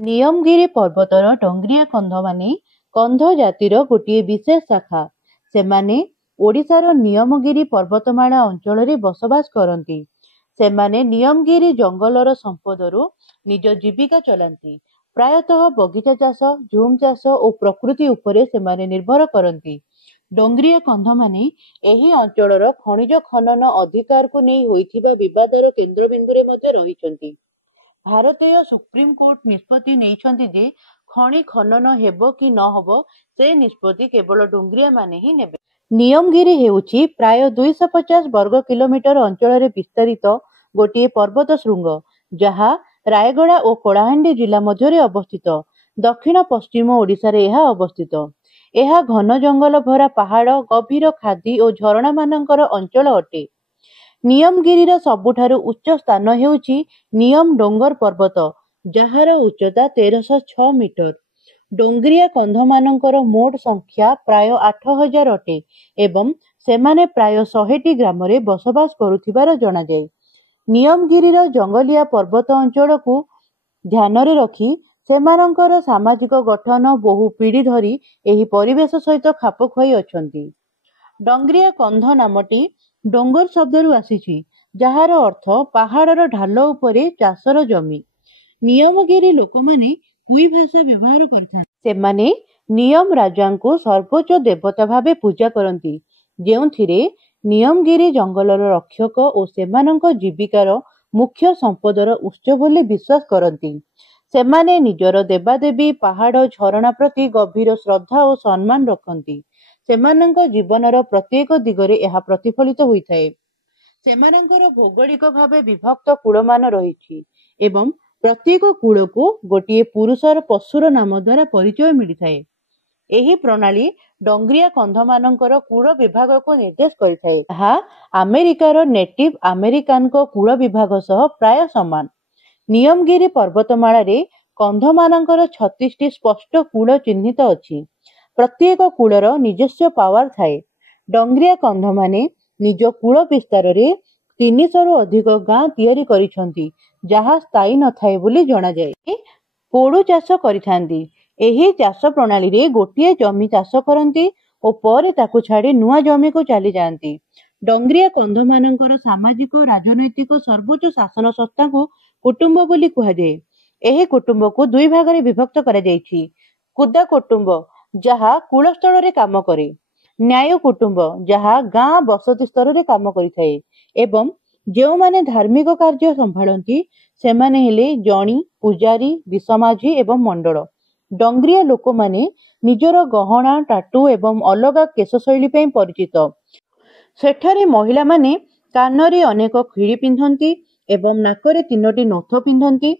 ନିୟମଗିରି ପର୍ବତର ଡଙ୍ଗରିଆ କନ୍ଧମାନେ କନ୍ଧ ଜାତିର ଗୋଟିଏ ବିଶେଷ ଶାଖା। ସେମାନେ ଓଡ଼ିଶାର ନିୟମଗିରି ପର୍ବତମାଳା ଅଞ୍ଚଳରେ ବସବାସ କରନ୍ତି। ସେମାନେ ନିୟମଗିରି ଜଙ୍ଗଲର ସମ୍ପଦରୁ ନିଜ ଜୀବିକା ଚଳାନ୍ତି। ପ୍ରାୟତଃ ବଗିଚା ଚାଷ, ଝୁମ୍ ଚାଷ ଓ ପ୍ରକୃତି ଉପରେ ସେମାନେ ନିର୍ଭର କରନ୍ତି। ଡଙ୍ଗରିଆ କନ୍ଧମାନେ ଏହି ଅଞ୍ଚଳର ଖଣିଜ ଖନନ ଅଧିକାରକୁ ନେଇ ହୋଇଥିବା ବିବାଦର କେନ୍ଦ୍ରବିନ୍ଦୁରେ ମଧ୍ୟ ରହିଛନ୍ତି। ଭାରତୀୟ ସୁପ୍ରିମକୋର୍ଟ ନିଷ୍ପତ୍ତି ନେଇଛନ୍ତି ଯେ ଖଣି ଖନନ ହେବ କି ନ ହେବ ସେ ନିଷ୍ପତ୍ତି କେବଳ ଡଙ୍ଗରିଆମାନେ ହିଁ ନେବେ। ନିୟମଗିରି ହେଉଛି ପ୍ରାୟ 250 ବର୍ଗ କିଲୋମିଟର ଅଞ୍ଚଳରେ ବିସ୍ତାରିତ ଗୋଟିଏ ପର୍ବତ ଶୃଙ୍ଗ, ଯାହା ରାୟଗଡ଼ା ଓ କଳାହାଣ୍ଡି ଜିଲ୍ଲା ମଧ୍ୟରେ ଅବସ୍ଥିତ। ଦକ୍ଷିଣ ପଶ୍ଚିମ ଓଡ଼ିଶାରେ ଏହା ଅବସ୍ଥିତ। ଏହା ଘନ ଜଙ୍ଗଲ ଭରା ପାହାଡ଼, ଗଭୀର ଖାଦୀ ଓ ଝରଣାମାନଙ୍କର ଅଞ୍ଚଳ ଅଟେ। ନିୟମଗିରିର ସବୁଠାରୁ ଉଚ୍ଚ ସ୍ଥାନ ହେଉଛି ନିୟମ ଡୋଙ୍ଗର ପର୍ବତ, ଯାହାର ଉଚ୍ଚତା 1306 ମିଟର। ଡଙ୍ଗରିଆ କନ୍ଧମାନଙ୍କର ମୋଟ ସଂଖ୍ୟା ପ୍ରାୟ 8000 ଅଟେ ଏବଂ ସେମାନେ ପ୍ରାୟ 100ଟି ଗ୍ରାମରେ ବସବାସ କରୁଥିବାର ଜଣାଯାଏ। ନିୟମଗିରିର ଜଙ୍ଗଲିଆ ପର୍ବତ ଅଞ୍ଚଳକୁ ଧ୍ୟାନରେ ରଖି ସେମାନଙ୍କର ସାମାଜିକ ଗଠନ ବହୁ ପିଢ଼ି ଧରି ଏହି ପରିବେଶ ସହିତ ଖାପ ଖୁଆଇ ଅଛନ୍ତି। ଡଙ୍ଗରିଆ କନ୍ଧ ନାମଟି ଡୋଙ୍ଗର ଶବ୍ଦରୁ ଆସିଛି, ଯାହାର ଅର୍ଥ ପାହାଡ଼ର ଢାଲ ଉପରେ ଚାଷର ଜମି। ନିୟମଗିରି ଲୋକମାନେ କୁଇ ଭାଷା ବ୍ୟବହାର କରିଥାନ୍ତି। ସେମାନେ ନିୟମ ରାଜାଙ୍କୁ ସର୍ବୋଚ୍ଚ ଦେବତା ଭାବେ ପୂଜା କରନ୍ତି, ଯେଉଁଥିରେ ନିୟମଗିରି ଜଙ୍ଗଲର ରକ୍ଷକ ଓ ସେମାନଙ୍କ ଜୀବିକାର ମୁଖ୍ୟ ସମ୍ପଦର ଉତ୍ସ ବୋଲି ବିଶ୍ୱାସ କରନ୍ତି। ସେମାନେ ନିଜର ଦେବାଦେବୀ, ପାହାଡ଼, ଝରଣା ପ୍ରତି ଗଭୀର ଶ୍ରଦ୍ଧା ଓ ସମ୍ମାନ ରଖନ୍ତି। ସେମାନଙ୍କ ଜୀବନର ପ୍ରତ୍ୟେକ ଦିଗରେ ଏହା ପ୍ରତିଫଳିତ ହୋଇଥାଏ। ସେମାନଙ୍କର ଭୌଗୋଳିକ ଭାବେ ବିଭକ୍ତ କୂଳମାନ ରହିଛି ଏବଂ ପ୍ରତ୍ୟେକ କୂଳକୁ ଗୋଟିଏ ପୁରୁଷର ପଶୁର ନାମ ଦ୍ୱାରା ପରିଚୟ ମିଳିଥାଏ। ଏହି ପ୍ରଣାଳୀ ଡଙ୍ଗରିଆ କନ୍ଧମାନଙ୍କର କୂଳ ବିଭାଗକୁ ନିର୍ଦ୍ଦେଶ କରିଥାଏ, ଯାହା ଆମେରିକାର ନେଟିଭ ଆମେରିକାନଙ୍କ କୂଳ ବିଭାଗ ସହ ପ୍ରାୟ ସମାନ। ନିୟମଗିରି ପର୍ବତମାଳାରେ କନ୍ଧମାନଙ୍କର 36ଟି ସ୍ପଷ୍ଟ କୂଳ ଚିହ୍ନିତ ଅଛି। ପ୍ରତ୍ୟେକ କୂଳର ନିଜସ୍ୱ ପାୱାର ଥାଏ। ଡଙ୍ଗରିଆ କନ୍ଧମାନେ ନିଜ କୂଳ ବିସ୍ତାରରେ 300ରୁ ଅଧିକ ଗାଁ ତିଆରି କରିଛନ୍ତି, ଯାହା ସ୍ଥାୟୀ ନଥାଏ ବୋଲି ଜଣାଯାଏ। ପୋଡୁ ଚାଷ କରିଥାନ୍ତି। ଏହି ଚାଷ ପ୍ରଣାଳୀରେ ଗୋଟିଏ ଜମି ଚାଷ କରନ୍ତି ଓ ପରେ ତାକୁ ଛାଡ଼ି ନୂଆ ଜମିକୁ ଚାଲିଯାଆନ୍ତି। ଡଙ୍ଗରିଆ କନ୍ଧମାନଙ୍କର ସାମାଜିକ ରାଜନୈତିକ ସର୍ବୋଚ୍ଚ ଶାସନ ସଂସ୍ଥାକୁ କୁଟୁମ୍ବ ବୋଲି କୁହାଯାଏ। ଏହି କୁଟୁମ୍ବକୁ ଦୁଇ ଭାଗରେ ବିଭକ୍ତ କରାଯାଇଛି: କୁଦା କୁଟୁମ୍ବ, ଯାହା କୂଳସ୍ଥଳରେ କାମ କରେ, ନ୍ୟାୟ କୁଟୁମ୍ବ, ଯାହା ଗାଁ ବସତି ସ୍ତରରେ କାମ କରିଥାଏ, ଏବଂ ଯେଉଁମାନେ ଧାର୍ମିକ କାର୍ଯ୍ୟ ସମ୍ଭାଳନ୍ତି ସେମାନେ ହେଲେ ଜଣି, ପୂଜାରୀ, ବିଷମାଝୀ ଏବଂ ମଣ୍ଡଳ। ଡଙ୍ଗରିଆ ଲୋକମାନେ ନିଜର ଗହଣା, ଟାଟୁ ଏବଂ ଅଲଗା କେଶଶୈଳୀ ପାଇଁ ପରିଚିତ। ସେଠାରେ ମହିଳାମାନେ କାନରେ ଅନେକ ଖିଳି ପିନ୍ଧନ୍ତି ଏବଂ ନାକରେ 3ଟି ନଥ ପିନ୍ଧନ୍ତି।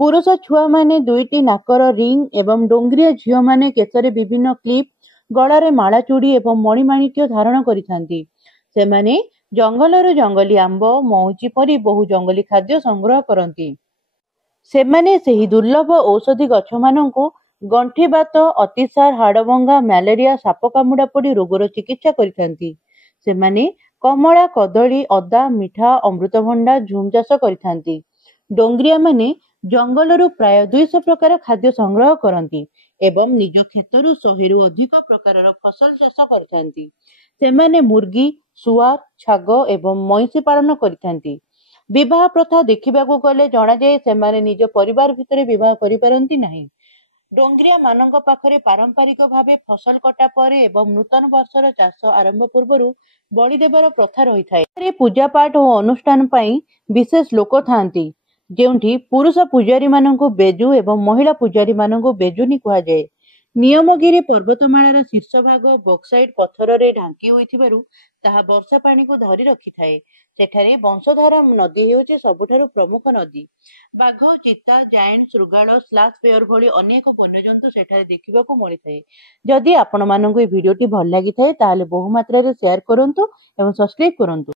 ପୁରୁଷ ଛୁଆମାନେ 2ଟି ନାକର ରିଙ୍ଗ ଏବଂ ଡଙ୍ଗରିଆ ଝିଅମାନେ କେଶରେ ବିଭିନ୍ନ କ୍ଲିପ୍, ଗଳାରେ ମାଳା, ଚୁଡ଼ି ଏବଂ ମଣିମାଣିକ୍ୟ ଧାରଣ କରିଥାନ୍ତି। ସେମାନେ ଜଙ୍ଗଲରୁ ଜଙ୍ଗଲୀ ଆମ୍ବ, ମଉଚି ପରି ବହୁ ଜଙ୍ଗଲୀ ଖାଦ୍ୟ ସଂଗ୍ରହ କରନ୍ତି। ସେମାନେ ସେହି ଦୁର୍ଲଭ ଔଷଧି ଗଛମାନଙ୍କୁ ଗଣ୍ଠିବାତ, ଅତିସାର, ହାଡ଼ଭଙ୍ଗା, ମ୍ୟାଲେରିଆ, ସାପ କାମୁଡ଼ା ପରି ରୋଗର ଚିକିତ୍ସା କରିଥାନ୍ତି। ସେମାନେ କମଳା, କଦଳୀ, ଅଦା, ମିଠା, ଅମୃତଭଣ୍ଡା, ଝୁମ୍ ଚାଷ କରିଥାନ୍ତି। ଡଙ୍ଗରିଆମାନେ ଜଙ୍ଗଲରୁ ପ୍ରାୟ 200 ପ୍ରକାର ଖାଦ୍ୟ ସଂଗ୍ରହ କରନ୍ତି ଏବଂ ନିଜ କ୍ଷେତରୁ 100ରୁ ଅଧିକ ପ୍ରକାରର ଫସଲ ଚାଷ କରିଥାନ୍ତି। ସେମାନେ ମୁର୍ଗୀ, ଶୁଆ, ଛାଗ ଏବଂ ମଇଁଷି ପାଳନ କରିଥାନ୍ତି। ବିବାହ ପ୍ରଥା ଦେଖିବାକୁ ଗଲେ ଜଣାଯାଏ ସେମାନେ ନିଜ ପରିବାର ଭିତରେ ବିବାହ କରିପାରନ୍ତି ନାହିଁ। ଡଙ୍ଗରିଆମାନଙ୍କ ପାଖରେ ପାରମ୍ପରିକ ଭାବେ ଫସଲ କଟା ପରେ ଏବଂ ନୂତନ ବର୍ଷର ଚାଷ ଆରମ୍ଭ ପୂର୍ବରୁ ବଳି ଦେବାର ପ୍ରଥା ରହିଥାଏ। ପୂଜାପାଠ ଓ ଅନୁଷ୍ଠାନ ପାଇଁ ବିଶେଷ ଲୋକ ଥାଆନ୍ତି, ଯେଉଁଠି ପୁରୁଷ ପୂଜାରୀମାନଙ୍କୁ ବେଜୁ ଏବଂ ମହିଳା ପୂଜାରୀମାନଙ୍କୁ ବେଜୁନୀ କୁହାଯାଏ। ନିୟମଗିରି ପର୍ବତମାଳାର ଶୀର୍ଷଭାଗ ବକ୍ସାଇଟ୍ ପଥରରେ ଢାଙ୍କି ହୋଇଥିବାରୁ ତାହା ବର୍ଷା ପାଣିକୁ ଧରି ରଖିଥାଏ। ସେଠାରେ ବଂଶଧାରା ନଦୀ ହେଉଛି ସବୁଠାରୁ ପ୍ରମୁଖ ନଦୀ। ବାଘ, ଚିତା, ଜାଏଣ୍ଟ ଶୃଗାଳ, ସ୍ଲାଥ୍ ବେୟର ଭଳି ଅନେକ ବନ୍ୟଜନ୍ତୁ ସେଠାରେ ଦେଖିବାକୁ ମିଳିଥାଏ। ଯଦି ଆପଣମାନଙ୍କୁ ଏହି ଭିଡ଼ିଓଟି ଭଲ ଲାଗିଥାଏ ତାହେଲେ ବହୁ ମାତ୍ରାରେ ସେୟାର କରନ୍ତୁ ଏବଂ ସବସ୍କ୍ରାଇବ୍ କରନ୍ତୁ।